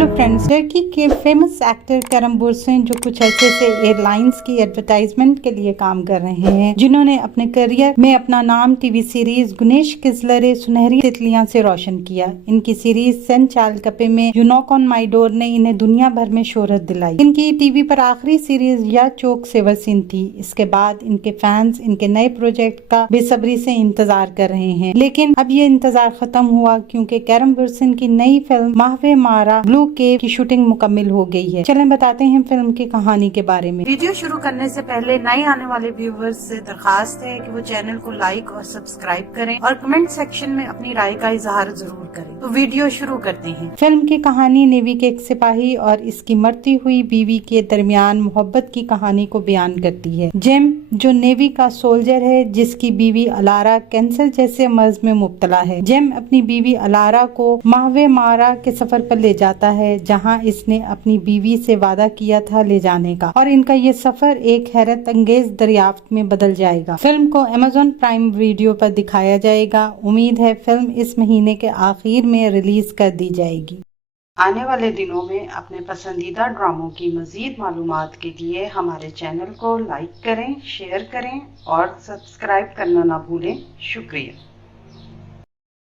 Hello friends, Turkey के famous actor करम बुर्सन जो कुछ अरसे से एयरलाइंस की एडवर्टाइजमेंट के लिए काम कर रहे हैं, जिन्होंने अपने करियर में अपना नाम टीवी सीरीज गुनेश किजलरे सुनहरी तितलियां से रोशन किया। इनकी सीरीज सन चाइल्ड कपे में you knock on my door ने इन्हें दुनिया भर में शोहरत दिलाई। इनकी टीवी पर आखिरी सीरीज या चोक सेवरसिन थी। इसके बाद इनके फैंस इनके नए प्रोजेक्ट का बेसब्री से इंतजार कर रहे हैं, लेकिन अब ये इंतजार खत्म हुआ क्योंकि करम बुर्सन की नई फिल्म माहवे मारा ब्लू केव की शूटिंग मुकम्मल हो गई है। चलें बताते हैं फिल्म की कहानी के बारे में। वीडियो शुरू करने से पहले नए आने वाले व्यूवर्स से दरखास्त है कि वो चैनल को लाइक और सब्सक्राइब करें और कमेंट सेक्शन में अपनी राय का इजहार जरूर करें। तो वीडियो शुरू करते हैं। फिल्म की कहानी नेवी के एक सिपाही और इसकी मरती हुई बीवी के दरमियान मोहब्बत की कहानी को बयान करती है। जेम जो नेवी का सोल्जर है, जिसकी बीवी अलारा कैंसर जैसे मर्ज में मुब्तला है। जेम अपनी बीवी अलारा को माहवे मारा के सफर पर ले जाता है, जहां इसने अपनी बीवी से वादा किया था ले जाने का, और इनका ये सफर एक हैरत अंगेज दरियाफ्त में बदल जाएगा। फिल्म को अमेज़न प्राइम वीडियो पर दिखाया जाएगा। उम्मीद है फिल्म इस महीने के आखिर में रिलीज कर दी जाएगी। आने वाले दिनों में अपने पसंदीदा ड्रामों की मजीद मालूमात के लिए हमारे चैनल को लाइक करें, शेयर करें और सब्सक्राइब करना ना भूलें। शुक्रिया।